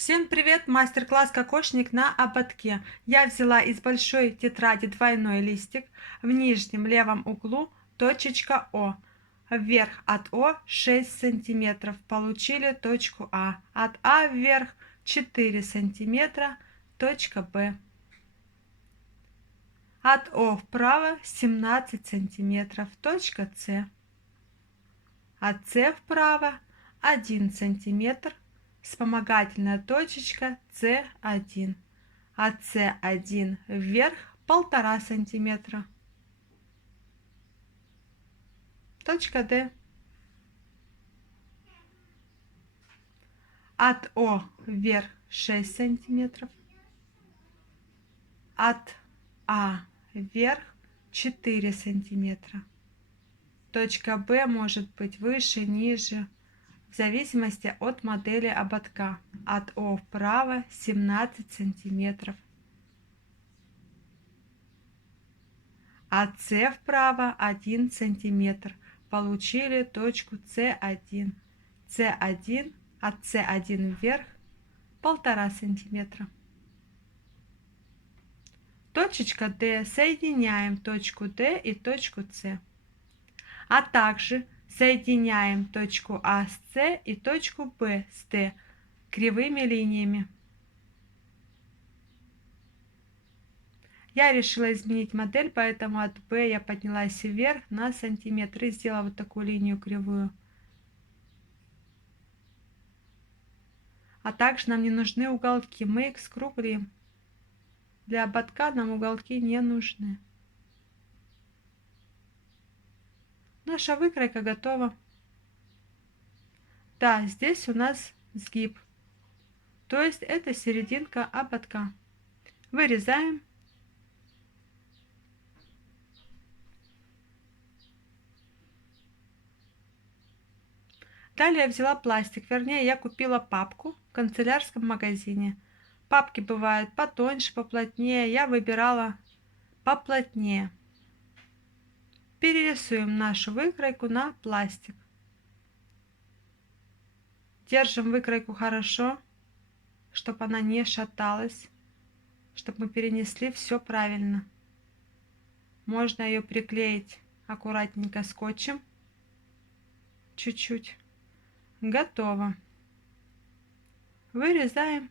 Всем привет! Мастер-класс кокошник на ободке. Я взяла из большой тетради двойной листик. В нижнем левом углу точечка О. Вверх от О 6 сантиметров. Получили точку А. От А вверх 4 сантиметра. Точка Б. От О вправо 17 сантиметров. Точка С. От С вправо 1 сантиметр. Вспомогательная точечка С1. От С1 вверх 1,5 сантиметра. Точка Д. От О вверх 6 сантиметров. От А вверх 4 сантиметра. Точка Б может быть выше, ниже, в зависимости от модели ободка. От О вправо 17 сантиметров. От С вправо 1 сантиметр. Получили точку С1. С1 от С1 вверх 1,5 сантиметра. Точечка Д. Соединяем точку Д и точку С. А также соединяем точку А с С и точку Б с Д кривыми линиями. Я решила изменить модель, поэтому от Б я поднялась вверх на сантиметр и сделала вот такую линию кривую. А также нам не нужны уголки, мы их скруглим. Для ободка нам уголки не нужны. Наша выкройка готова. Да, здесь у нас сгиб. То есть это серединка ободка. Вырезаем. Далее я взяла пластик, вернее я купила папку в канцелярском магазине. Папки бывают потоньше, поплотнее, я выбирала поплотнее. Перерисуем нашу выкройку на пластик. Держим выкройку хорошо, чтобы она не шаталась, чтобы мы перенесли все правильно. Можно ее приклеить аккуратненько скотчем, чуть-чуть. Готово. Вырезаем.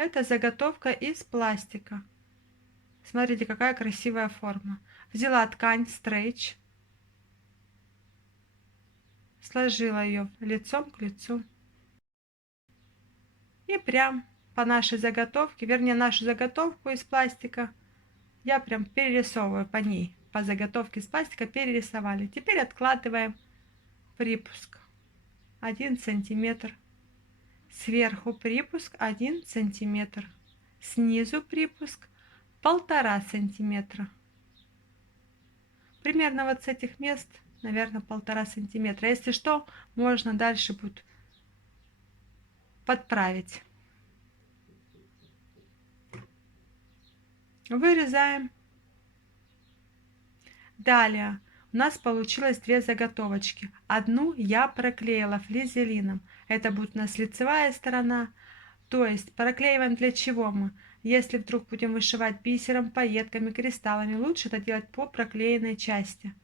Это заготовка из пластика. Смотрите, какая красивая форма. Взяла ткань стрейч, сложила ее лицом к лицу. И прям по нашей заготовке, вернее нашу заготовку из пластика, я прям перерисовываю по ней. По заготовке из пластика перерисовали. Теперь откладываем припуск 1 сантиметр. Сверху припуск 1 сантиметр. Снизу припуск 1,5 сантиметра. Примерно вот с этих мест, наверное, 1,5 сантиметра. Если что, можно дальше будет подправить. Вырезаем. Далее у нас получилось две заготовочки. Одну я проклеила флизелином. Это будет у нас лицевая сторона. То есть проклеиваем для чего мы? Если вдруг будем вышивать бисером, пайетками, кристаллами, лучше это делать по проклеенной части.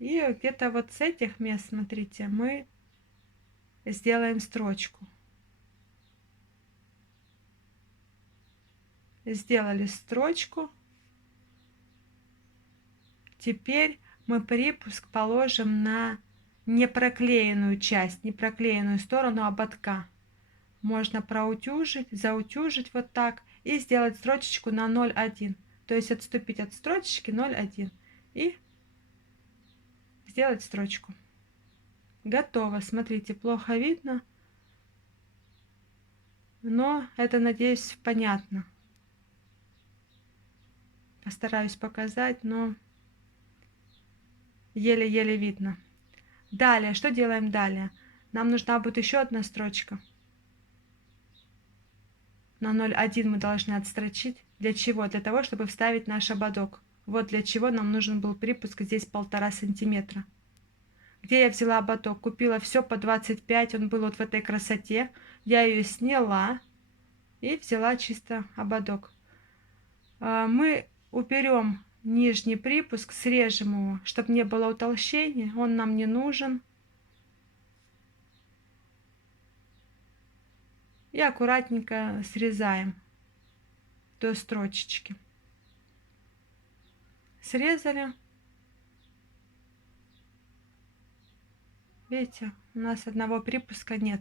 И где-то вот с этих мест, смотрите, мы сделаем строчку. Сделали строчку. Теперь мы припуск положим на непроклеенную часть, непроклеенную сторону ободка. Можно проутюжить, заутюжить вот так и сделать строчечку на 0,1. То есть отступить от строчечки 0,1 и сделать строчку. Готово. Смотрите, плохо видно, но это, надеюсь, понятно. Постараюсь показать, но еле-еле видно. Далее, что делаем далее? Нам нужна будет еще одна строчка. На 0,1 мы должны отстрочить. Для чего? Для того, чтобы вставить наш ободок. Вот для чего нам нужен был припуск здесь 1,5 сантиметра. Где я взяла ободок? Купила все по 25, он был вот в этой красоте. Я ее сняла и взяла чисто ободок. Мы уберем нижний припуск, срежем его, чтобы не было утолщения, он нам не нужен. И аккуратненько срезаем до строчечки. Срезали. Видите, у нас одного припуска нет.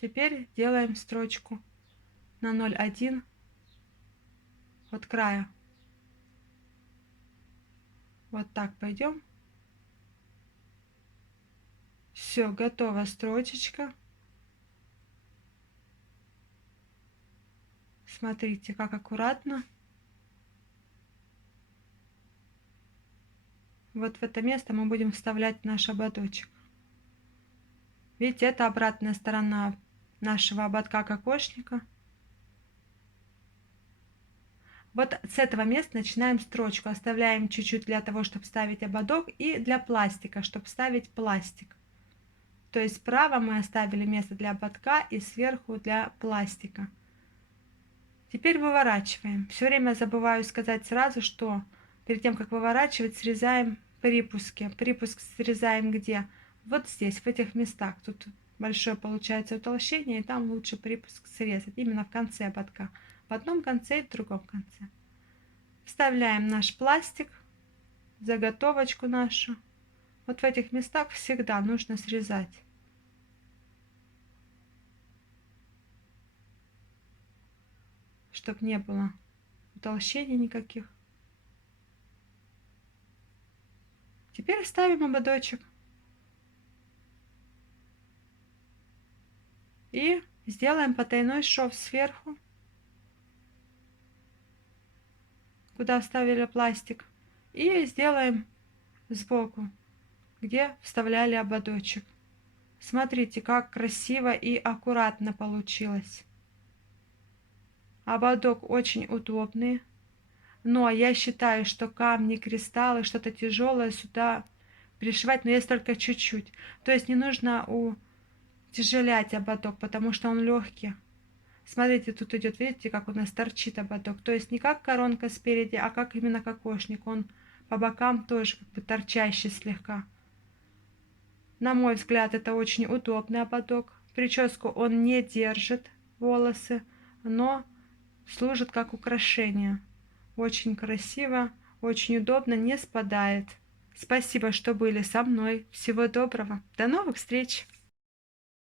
Теперь делаем строчку на 0,1 от края. Вот так пойдем. Все, готова строчечка. Смотрите, как аккуратно. Вот в это место мы будем вставлять наш ободочек. Видите, это обратная сторона нашего ободка кокошника. Вот с этого места начинаем строчку. Оставляем чуть-чуть для того, чтобы вставить ободок, и для пластика, чтобы вставить пластик. То есть справа мы оставили место для ободка и сверху для пластика. Теперь выворачиваем. Все время забываю сказать сразу, что перед тем, как выворачивать, срезаем припуски. Припуск срезаем где? Вот здесь, в этих местах. Тут большое получается утолщение, и там лучше припуск срезать. Именно в конце ободка. В одном конце и в другом конце. Вставляем наш пластик, заготовочку нашу. Вот в этих местах всегда нужно срезать. Чтобы не было утолщений никаких. Теперь ставим ободочек. И сделаем потайной шов сверху, куда вставили пластик. И сделаем сбоку, где вставляли ободочек. Смотрите, как красиво и аккуратно получилось. Ободок очень удобный. Но я считаю, что камни, кристаллы, что-то тяжелое сюда пришивать, но есть только чуть-чуть. То есть не нужно утяжелять ободок, потому что он легкий. Смотрите, тут идет, видите, как у нас торчит ободок. То есть не как коронка спереди, а как именно кокошник. Он по бокам тоже как бы торчащий слегка. На мой взгляд, это очень удобный ободок. Прическу он не держит волосы, но служит как украшение. Очень красиво, очень удобно, не спадает. Спасибо, что были со мной. Всего доброго. До новых встреч!